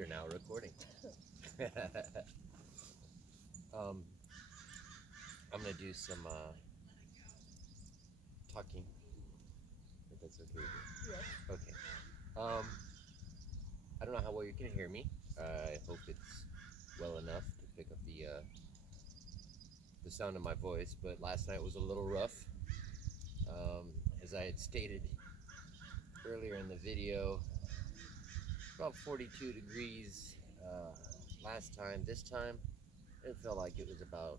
You're now recording. I'm gonna do some talking. If that's okay with you. Yes. Okay. I don't know how well you can hear me. I hope it's well enough to pick up the sound of my voice. But last night was a little rough. As I had stated earlier in the video, about 42 degrees last time. This time, it felt like it was about,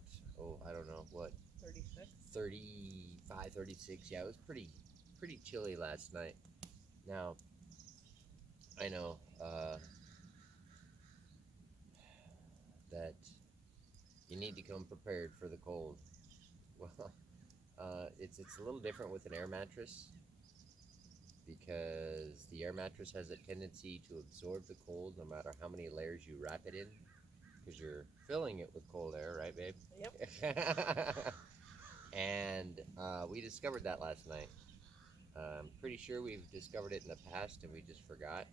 I don't know, what, 36. 35, 36. Yeah, it was pretty chilly last night. Now, I know that you need to come prepared for the cold. Well, it's a little different with an air mattress because the air mattress has a tendency to absorb the cold no matter how many layers you wrap it in, because you're filling it with cold air, right, babe? Yep. And we discovered that last night. I'm pretty sure we've discovered it in the past and we just forgot.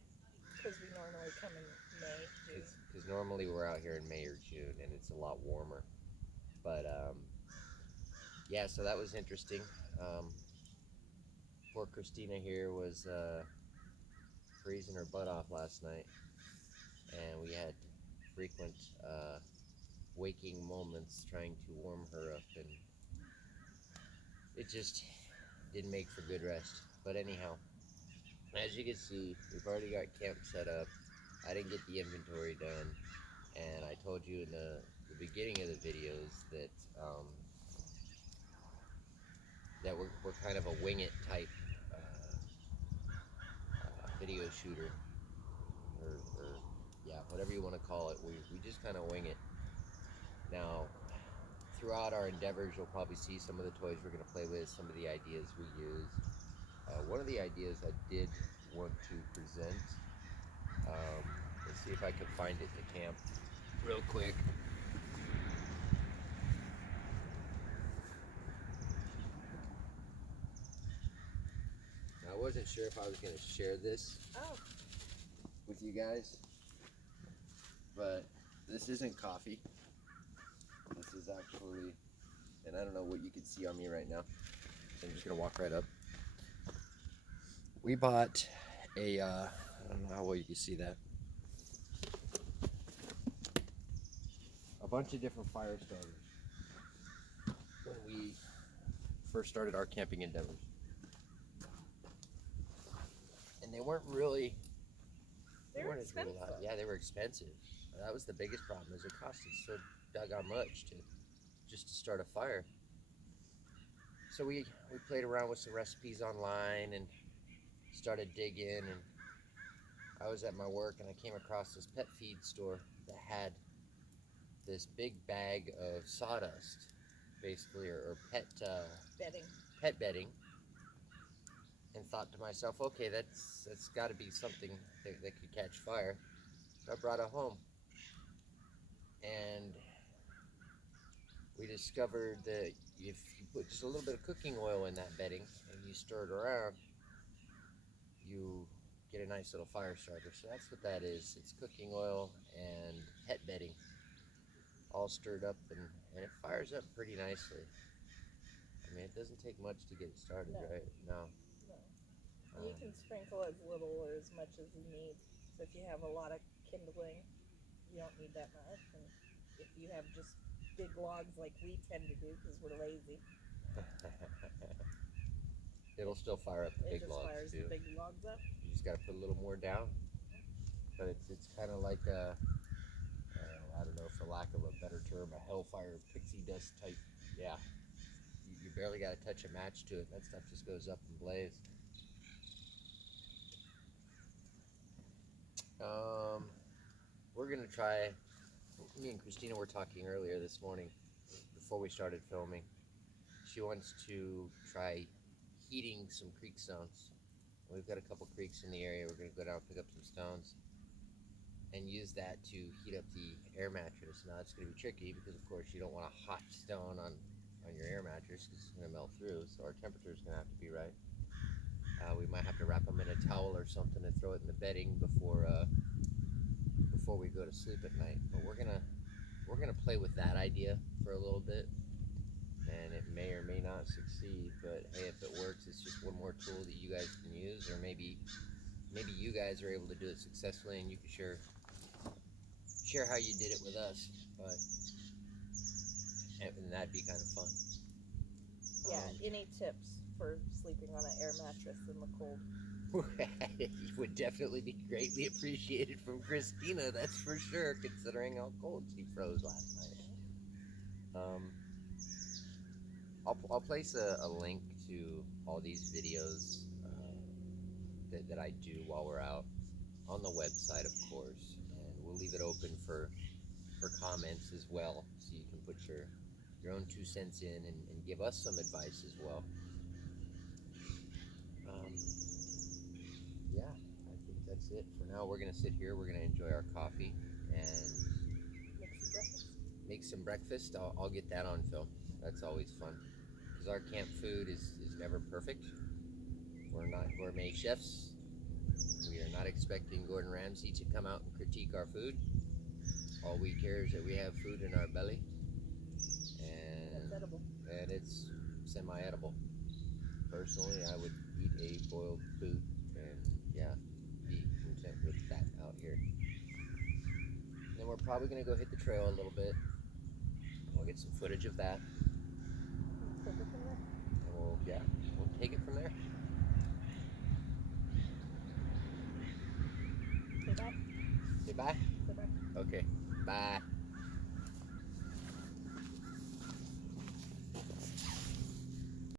Because we normally come in May, June. Because normally we're out here in May or June and it's a lot warmer. But yeah, so that was interesting. Poor Christina here was freezing her butt off last night, and we had frequent waking moments trying to warm her up, and it just didn't make for good rest. But anyhow, as you can see, we've already got camp set up. I didn't get the inventory done, and I told you in the beginning of the videos that that we're kind of a wing it type video shooter, or yeah, whatever you want to call it. We just kind of wing it. Now, throughout our endeavors, you'll probably see some of the toys we're going to play with, some of the ideas we use. One of the ideas I did want to present, let's see if I can find it in the camp real quick. Now, I wasn't sure if I was going to share this with you guys, but this isn't coffee. This is actually, and I don't know what you can see on me right now, so I'm just going to walk right up. We bought a, I don't know how well you can see that, a bunch of different fire starters when we first started our camping endeavors. And they weren't really, They were weren't as really expensive. yeah, they were expensive. That was the biggest problem, is it costed so doggone much just to start a fire. So we played around with some recipes online and started digging, and I was at my work and I came across this pet feed store that had this big bag of sawdust, basically, or pet bedding, and thought to myself, okay, that's got to be something that could catch fire. So I brought it home, and we discovered that if you put just a little bit of cooking oil in that bedding and you stir it around, you get a nice little fire starter. So that's what that is. It's cooking oil and pet bedding all stirred up, and it fires up pretty nicely. I mean, it doesn't take much to get it started, No. right? No. You can sprinkle as little or as much as you need. So if you have a lot of kindling, you don't need that much. And if you have just big logs like we tend to do because we're lazy, It'll still fire up the it big just logs fires too. the big logs up. You just got to put a little more down. But it's kind of like a, I don't know, for lack of a better term, a hellfire pixie dust type. Yeah, you barely got to touch a match to it. That stuff just goes up and blaze. We're gonna try. Me and Christina were talking earlier this morning before we started filming. She wants to try heating some creek stones. We've got a couple creeks in the area. We're gonna go down and pick up some stones and use that to heat up the air mattress. Now it's gonna be tricky because of course you don't want a hot stone on your air mattress because it's gonna melt through. So our temperature is gonna have to be right. We might have to wrap them in a towel or something and throw it in the bedding before before we go to sleep at night. But we're gonna play with that idea for a little bit, and it may or may not succeed. But hey, if it works, it's just one more tool that you guys can use, or maybe you guys are able to do it successfully, and you can share how you did it with us. But and that'd be kind of fun. Yeah. Any tips for sleeping on an air mattress in the cold? It would definitely be greatly appreciated from Christina, that's for sure, considering how cold she froze last night. I'll place a link to all these videos that I do while we're out on the website, of course, and we'll leave it open for comments as well, so you can put your own 2 cents in and give us some advice as well. Um, yeah, I think that's it for now. We're gonna sit here. We're gonna enjoy our coffee and Make some breakfast. make some breakfast. I'll get that on film. That's always fun because our camp food is never perfect. We're not gourmet chefs. We are not expecting Gordon Ramsay to come out and critique our food. All we care is that we have food in our belly, That's edible. and it's semi-edible. Personally, I would eat a boiled boot and yeah, be content with that out here. And then we're probably gonna go hit the trail a little bit. We'll get some footage of that, Take it from there. and we'll take it from there. Say bye. Say bye. Say bye. Okay. Bye.